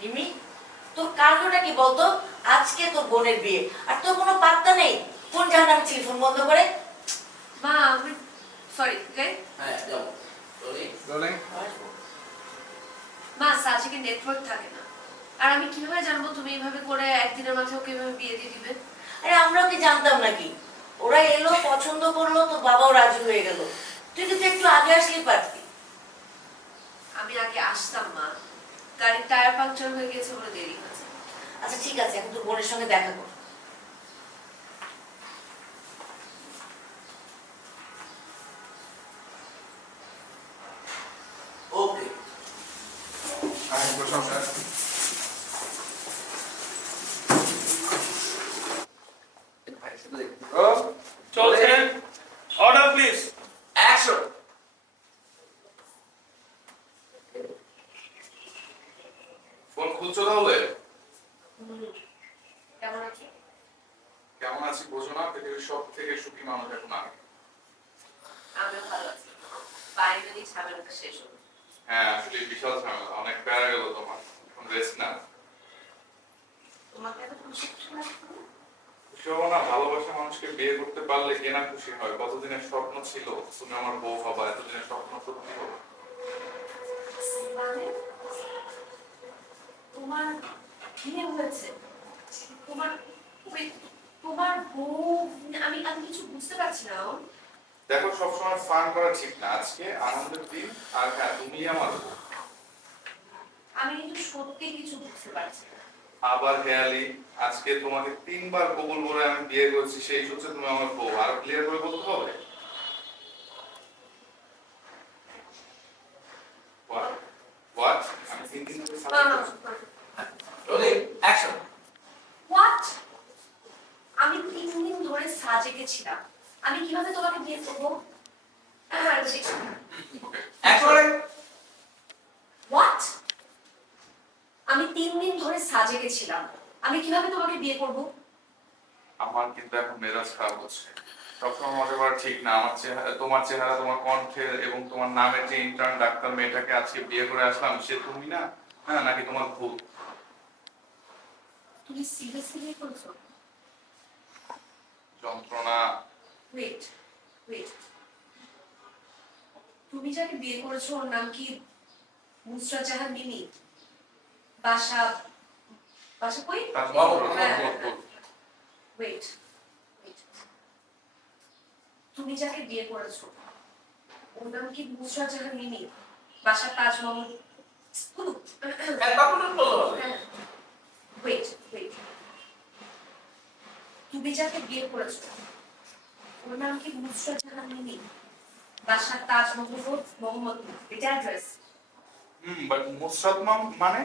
রিমি, তোর কাণ্ডটা কি বলতো? আজকে তোর বোনের বিয়ে আর তোর কোনো পাত্তা নেই। কোন জাহান্নামে ছিলি ফোন বন্ধ করে? মা আমি সরি হ্যাঁ যাও রোলিং মা সাজিকে নেটওয়ার্ক থাকে না। আর আমি কিভাবে জানবো তুমি এইভাবে করে একদিনের মাথায় ওকে এভাবে বিয়ে দিয়ে দিবে? আরে আমরাও কি জানতাম নাকি? ওরা এলো, পছন্দ করলো, তোর বাবাও রাজি হয়ে গেল। তুই কিন্তু একটু আগে আসলেই পারতি। আমি আগে আসতাম মা, গাড়ির টায়ার পাংচার হয়ে গেছে বলে দেরি হয়েছে। আচ্ছা ঠিক আছে, এখন তোর বোনের সঙ্গে দেখা কর। ওকে আই প্রশংসা ও চলছে। Order please. অ্যাকশন ফোন খুলছো তাহলে? কেমন আছো? কেমন আছি বোঝো না? পৃথিবীর সব থেকে সুখী মানুষ এখন আমি। আমিও ভালো আছি, ফাইনালি ঝামেলাটা শেষ হলো। হ্যাঁ আসলে বিশাল ঝামেলা, অনেক প্যারা গেল তোমার। এখন রেস্ট না। তোমাকে এত খুশি খুশি লাগছে না? খুশি হবো না? ভালোবাসা মানুষকে বিয়ে করতে পারলে কে না খুশি হয়। কতদিনের স্বপ্ন ছিল তুমি আমার বউ হবা, এতদিনের স্বপ্ন সত্যি হলো। মানে তোমার বিয়ে হয়েছে, তোমার তোমার বউ, আমি আমি কিছু বুঝতে পারছি না। দেখো সবসময় ফান করা ঠিক না, আজকে আনন্দের দিন। আর হ্যাঁ তুমি আমার বউ। আমি কিন্তু সত্যি কিছু বুঝতে পারছি না। আবার হেয়ালি, আজকে তোমাকে 3 বার কবুল বলে আমি বিয়ে করেছি, সেই সূত্রে তুমি আমার বউ। আর ক্লিয়ার করে বলতে হবে? What? What? আমি 3 দিন ধরে সাথে রোলিং অ্যাকশন হোয়াট? আমি 3 দিন ধরে সাজেকে ছিলাম, আমি কিভাবে তোমাকে বিয়ে করবো? Action what? আমি 3 দিন ধরে সাজেকে ছিলাম, আমি কিভাবে তোমাকে বিয়ে করবো? আমার কিন্তু এখন মেজাজ খারাপ হচ্ছে। সবসময় মজা করা ঠিক না। আমার চেহারা, তোমার কণ্ঠের এবং তোমার নামের যে ইন্টার্ন ডাক্তার মেয়েটাকে আজকে বিয়ে করে আসলাম, সে তুমি না? হ্যাঁ নাকি তোমার ভুল? তুমি সিরিয়াসলি বিয়ে করছো? যন্ত্রণা। ওয়েট ওয়েট, তুমি যাকে বিয়ে করেছো ওর নাম কি নুসরাত জাহান মিমি? বাসা বাসা কই? তার ওয়েট ওয়েট, তুমি যাকে বিয়ে করেছো ওর নাম কি নুসরাত জাহান মিমি? বাসা তাজমহল। হ্যাঁ তারপরে বলো ওয়েট ওয়েট, তুমি যাকে বিয়ে করেছো ওর নাম কি নুসরাত জাহান মিমি? বাসা তাজমহল রোড, মোহাম্মদপুর। এটা অ্যাড্রেস? বাট মুসরাত মানে?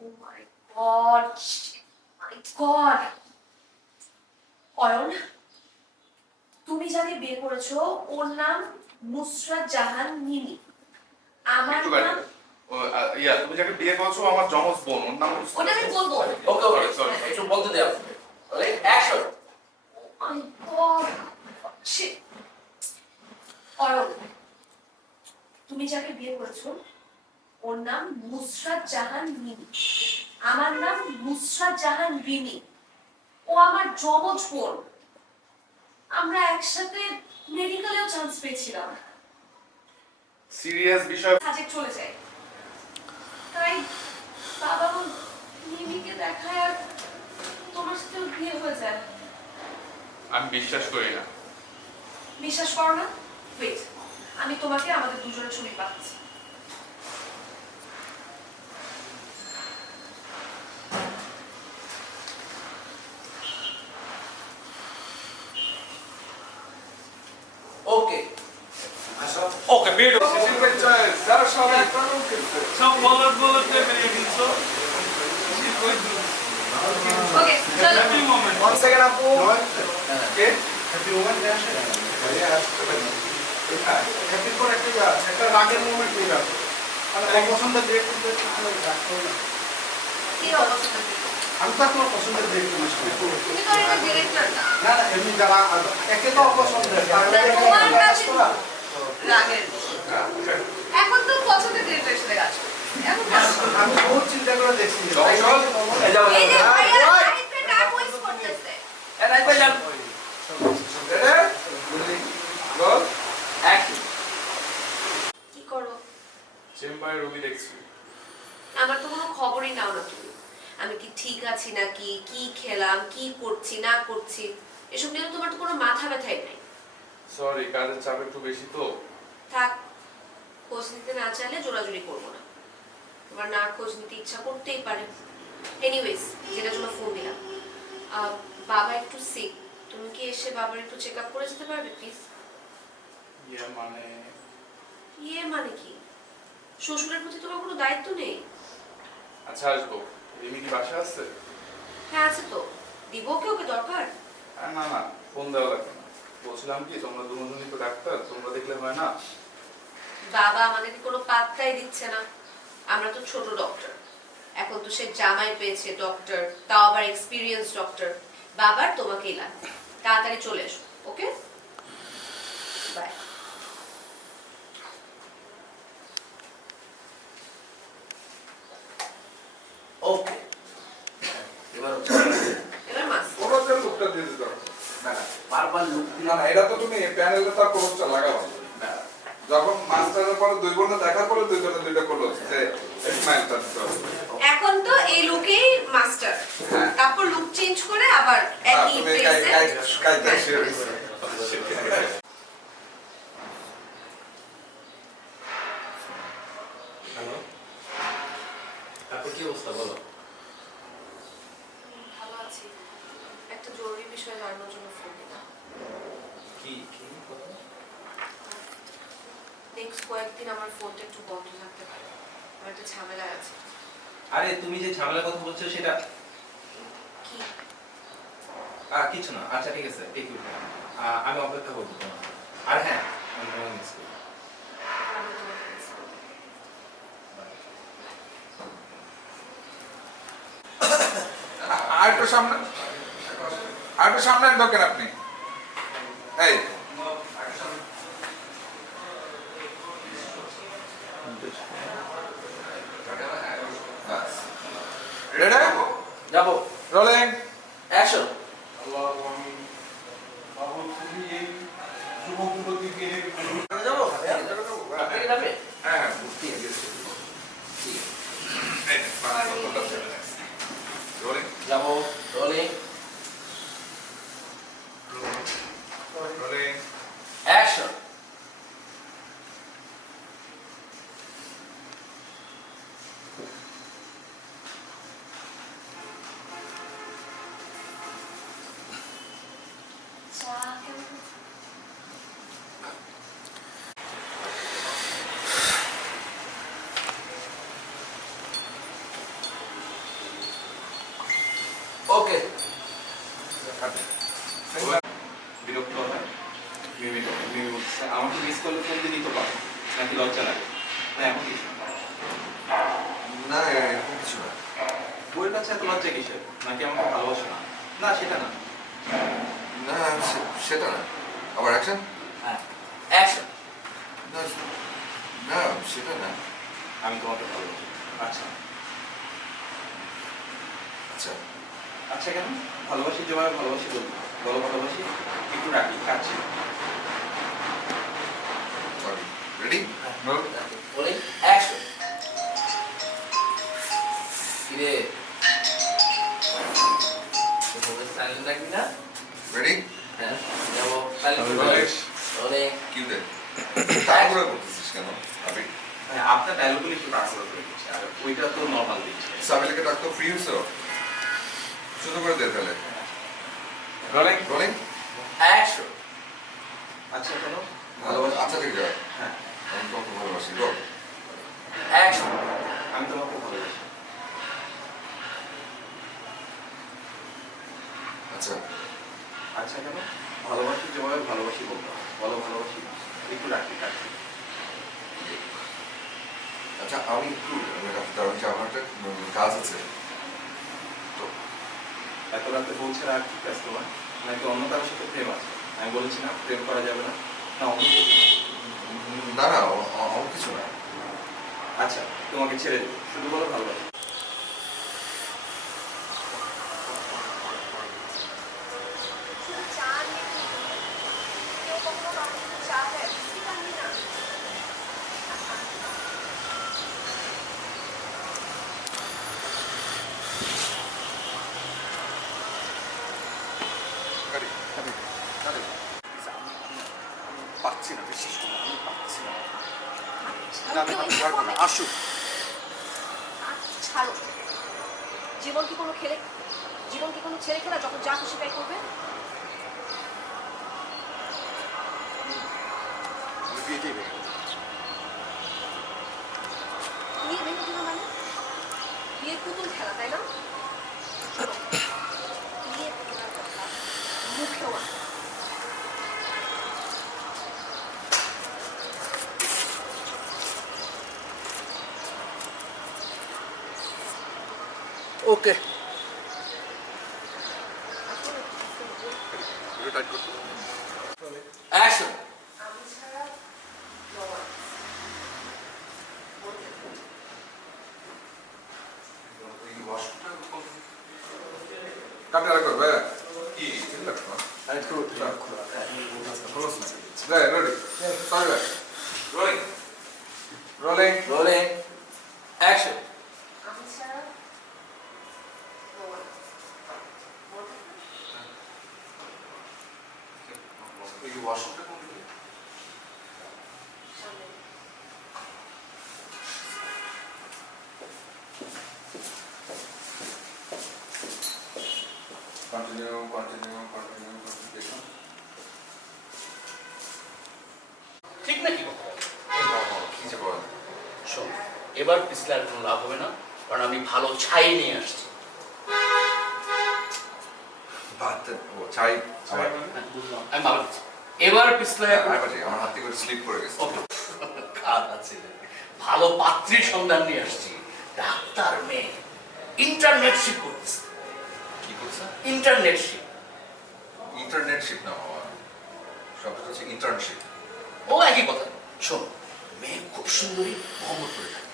Oh my God! My God! Ayan, তুমি যাকে বিয়ে করেছো ওর নাম নুসরাত জাহান মিমি। আমার একটু নাম, তুমি যাকে বিয়ে করেছো আমার যমজ বোন, ওর নাম ওটা আমি বলবো। ওকে ওকে Sorry. একটু বলতে দাও rolling action Oh my God! Shit! Ayan, তুমি যাকে বিয়ে করেছো ওর নাম নুসরাত জাহান মিমি। আমার নাম নুসরাত জাহান রিমি। ও আমার যমজ বোন। আমরা একসাথে মেডিকেলেও চান্স পেয়েছিলাম। সিরিয়াস বিষয়। সাজেক চলে যায়, তাই বাবা মিমিকে দেখায় আর তোমার সাথে ওর বিয়ে হয়ে যায়। আমি বিশ্বাস করি না। বিশ্বাস করো না? ওয়েট, আমি তোমাকে আমাদের দুজনের ছবি পাচ্ছি। ওকে আসো ওকে, বিউটিফুল। তারা সবাই সব bullet টাইপের নিয়েছো। She's going through ওকে চলো। happy moment. 1 সেকেন্ড আপু কে? হ্যাপি মোমেন্ট আসে হ্যাপি ফর একটা রাগের মোমেন্ট নিয়ে যাবে মানে পছন্দের ডিরেক্টর কি অবস্থা? আমি তো আপনার পছন্দের ডিরেক্টর তুমি তো এটা ডিরেক্টর না। না না এমনি যারা একে তো অপছন্দের তোমার কাছে রাগের। এখন তো পছন্দের ডিরেক্টর সাথে কাজ করো। এখন আমি বহুত চিন্তা করে দেখছি কৌশল এই যাও এই যে ভাইয়া ওই! আরিফে টাইম ওয়েস্ট করতেছে। এ রাইতে যান রোল অ্যাকশন কি করো? চেম্বারে রোগী দেখছি। আমার তো কোনো খবরই নাও না তুমি। আমি কি ঠিক আছি নাকি, কি খেলাম, কি করছি না করছি, এসব নিয়ে তোমার তো কোনো মাথা ব্যথাই নাই। সরি, কাজের চাপ একটু বেশি তো। থাক, খোঁজ নিতে না চাইলে জোরাজুরি করবো না। তোমার না খোঁজ নিতে ইচ্ছা করতেই পারে। এনিওয়েজ, যেটার জন্য ফোন দিলাম, বাবা একটু সিক। তুমি কি এসে বাবার একটু চেক আপ করে যেতে পারবে প্লিজ? ইয়ে মানে কি? শ্বশুরের প্রতি তোমার কোনো দায়িত্ব নেই? আচ্ছা, আসবো। রিমি কি বাসা আছে? হ্যাঁ আছে তো, দিব কি ওকে দরকার? না না, ফোন দেওয়া লাগবে না। বলছিলাম কি, তোমরা দুজনই তো ডাক্তার, তোমরা দেখলে হয় না? বাবা আমাদেরকে কোনো পাত্তাই দিচ্ছে না। আমরা তো ছোট ডক্টর, এখন তো সে জামাই পেয়েছে ডক্টর, তাও আবার এক্সপিরিয়েন্স ডক্টর। বাবার তোমাকেই লাগবে, তাড়াতাড়ি চলে এসো। ওকে, বাই। ওকে এবার এবার মাস খরচের লুকটা দিয়ে দিতে হবে। না বারবার লুক না না, এটা তো তুমি প্যানেলে তার খরচটা লাগাও। না যখন মাস্টারের পরে 2 ঘন্টা দেখার পরে 2 জনে 2টা করলো যে স্মাইলটা দিতে হবে। এখন তো এই লুকেই মাস্টার, হ্যাঁ। তারপর লুক চেঞ্জ করে আবার একই তুমি প্লেসে। কাইটা শেয়ার হ্যালো তারপর কি অবস্থা বলো ভালো আছি। একটা জরুরি বিষয় জানানোর জন্য ফোন দিলাম। কি কি কথা নেক্সট কয়েকদিন আমার ফোনটা একটু বন্ধ থাকতে পারে, আমার একটা ঝামেলা আছে। আরে তুমি যে ঝামেলার কথা বলছো সেটা কি? কিছু না। আচ্ছা ঠিক আছে, টেক ইউ। আমি অপেক্ষা করবো তোমার। আর হ্যাঁ, আমি তোমাকে মিস করি। আমি তোমাকে miss করব। আর একটু সামনে, আর একটু সামনে ঢোকেন আপনি। এই রেডি, যাবো রোলিং অ্যাকশন বাবু তুমি এই যুবক যুবতীকে যাবো আপনি কি যাবে হ্যাঁ হ্যাঁ ঠিক আছে ঠিক আছে রোলিং যাবো রোলিং রোলিং অ্যাকশন চা কেমন আছে? ওকে বিরক্ত হয় মিমি মিমি বলছে আমাকে মিস করলে ফোন দিয়ে নিতে পারো নাকি লজ্জা লাগে? না এমন কিছু না। না এরকম কিছু না। বইয়ের কাছে এত লজ্জা কিসের? নাকি আমাকে ভালোবাসো না? না সেটা না। না সেটা না। আবার অ্যাকশন। হ্যাঁ অ্যাকশন না না সেটা না। আমি তোমাকে ভালোবাসি। আচ্ছা আচ্ছা আচ্ছা কেন? ভালোবাসি যেভাবে ভালোবাসি বলবো। বলো ভালোবাসি, একটু রাখি, কাটছি। সরি রেডি রোলিং অ্যাকশন কিরে তোদের সাইলেন্ট রাখবি না রেডি হ্যাঁ যাবো সাইলেন্ট রোলিং রোলিং কিউ দে তাড়াহুড়ো করতেছিস কেন আবি? মানে আপনার ডায়লগুলো একটু তাড়াহুড়ো করে দিচ্ছে, আর ওইটা তো নর্মাল দিচ্ছে। সাবিলকে ডাক্তার ফ্রি হয়েছে শুরু করে দে তাহলে। রোলিং রোলিং অ্যাকশন আচ্ছা কেন? ভালোবাসা আচ্ছা ঠিক আছে। হ্যাঁ আমি তোমাকে ভালোবাসি রোল। অ্যাকশন আমি তোমাকে ভালোবাসি। আচ্ছা আচ্ছা কেন? ভালোবাসি যেভাবে ভালোবাসি বলবো। বলো ভালোবাসি, একটু রাখি, কাটছি। আচ্ছা আমি একটু কারণ কি আমার একটা কাজ আছে তো। এত রাতে বলছে আর কি কাজ তোমার? নাকি অন্য কারোর সাথে প্রেম আছে? আমি বলেছি না প্রেম করা যাবে না। না অন্য কিছু না। না না আমার কিছু না। আচ্ছা তোমাকে ছেড়ে দেবো, শুধু বলো ভালোবাসি। শুধু চা নিয়ে কেউ কখনো কাউকে শুধু চা দেয়, বিস্কিট আনবি না? পাচ্ছি না, বিশ্বাস করুন আমি পাচ্ছি না। ছাড়ো তো, পারবো না, আসুক। ছাড়ো। জীবন কি কোনো ছেলে খেলা যখন যা খুশি তাই করবে? আমি বিয়েতেই ভেঙে দেবো। বিয়ে ভেঙে দিল মানে? বিয়ে পুতুল খেলা, তাই না? শোনো, বিয়ে ভাঙার কথা মুখেও আসে না। ওকে ভিডিও টাইট করতে অ্যাকশন। আমি ছাড়া no one. কাটে আর করবে কি একটু খোলস না রে ready sorry rolling rolling rolling action. আমি ছাড়া no one. এই ওয়াশরুমটা কোন দিকে সামনে। কন্টিনিউ দেখুন ঠিক নাকি কথা? এই বাবা কি যে বল শোন, এবার পিছলে আর কোনো লাভ হবে না, কারণ আমি ভালো ছাই নিয়ে আসছি। বাদ ও চাই আমার আমি ভালো দিচ্ছি। এবার পিছলে আমার হাত থেকে স্লিপ করে গেছে ওকে খাত আছে, ভালো পাত্রীর সন্ধান নিয়ে আসছি। ডাক্তার মেয়ে ইন্টারনেটশিপ করতেছে। কি করছে ইন্টারনেটশিপ ইন্টারনেটশিপ না বাবা শব্দটা হচ্ছে ইন্টার্নশিপ ও একই কথা। শোন, মেয়ে খুব সুন্দরী, মোহাম্মদপুরে থাকে,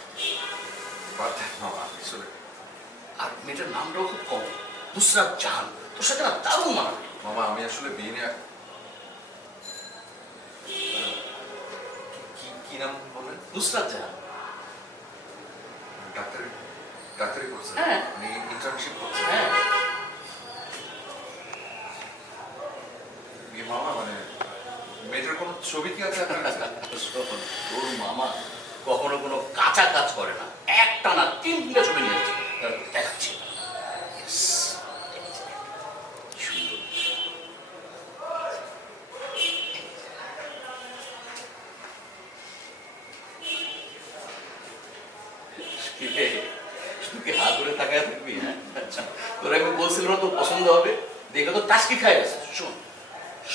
বাদ দেন মামা আসলে আর মেয়েটার নামটাও খুব কম, নুসরাত জাহান। তোর সাথে না দারুণ মানাবে। মামা আমি আসলে বিয়ে নিয়ে কি নাম বললেন নুসরাত জাহান। ডাক্তারি করছে হ্যাঁ। উনি ইন্টার্নশিপ করছে হ্যাঁ, বিয়ে মামা মানে মেয়েটার কোনো ছবি কি আছে আপনার কাছে শোন, ওর মামা কখনো কোনো কাঁচা কাজ করে না, একটা না 3টা ছবি নিয়ে আসছে, দেখাচ্ছি। Yes, সুন্দর। কিরে, শুধু কি হাত ধরে তাকায় থাকবি? হ্যাঁ, আচ্ছা, তোরা আমি বলছিলাম না তোর পছন্দ হবে, দেখে তো টাস্কি খাই গেছে। শোন,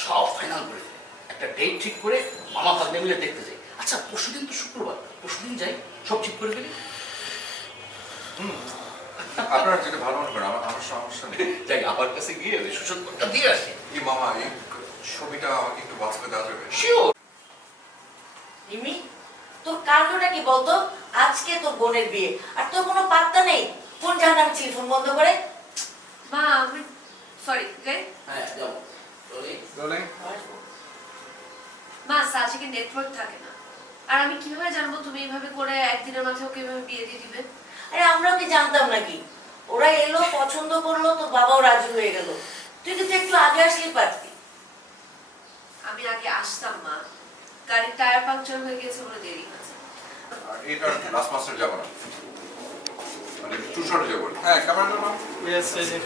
সব ফাইনাল করে দে। একটা ডেট ঠিক করে মামা ভাগ্নে মিলে দেখতে যাই। আচ্ছা, পরশুদিন তো শুক্রবার, পরশুদিন যাই, সব ঠিক করে ফেলি। আপনারা যেটা ভালো মনে করেন আমার সমস্যা নেই যাই, আমার কাছে গিয়ে ওই সুসংবাদটা দিয়ে আসি। এই মামা এই ছবিটা আমাকে একটু বাঁচতে দেওয়া যাবে শিওর। রিমি, তোর কাণ্ডটা কি বলতো? আজকে তোর বোনের বিয়ে আর তোর কোনো পাত্তা নেই। ফোন জানাম ছিল, ফোন বন্ধ করে। মা আমি সরি গাই। হ্যাঁ, যাবো। রোলিং। রোলিং মা সাজিকে নেটওয়ার্ক থাকে না, আর আমি কিভাবে জানবো তুমি এইভাবে করে একদিনের মাথায় ওকে এভাবে বিয়ে দিয়ে দিবে? আরে আমরাও কি জানতাম নাকি? ওরা এলো, পছন্দ করলো, তো বাবাও রাজি হয়ে গেল। তুই কিন্তু একটু আগে আসলেই পারতি। আমি আগে আসতাম মা, গাড়ির টায়ার পাংচার হয়ে গেছে বলে দেরি হয়েছে। আর এটা লাস্ট মাস্টার যাবো না মানে টু শর্টে যাবো হ্যাঁ ক্যামেরাটা নাও Yes, I did.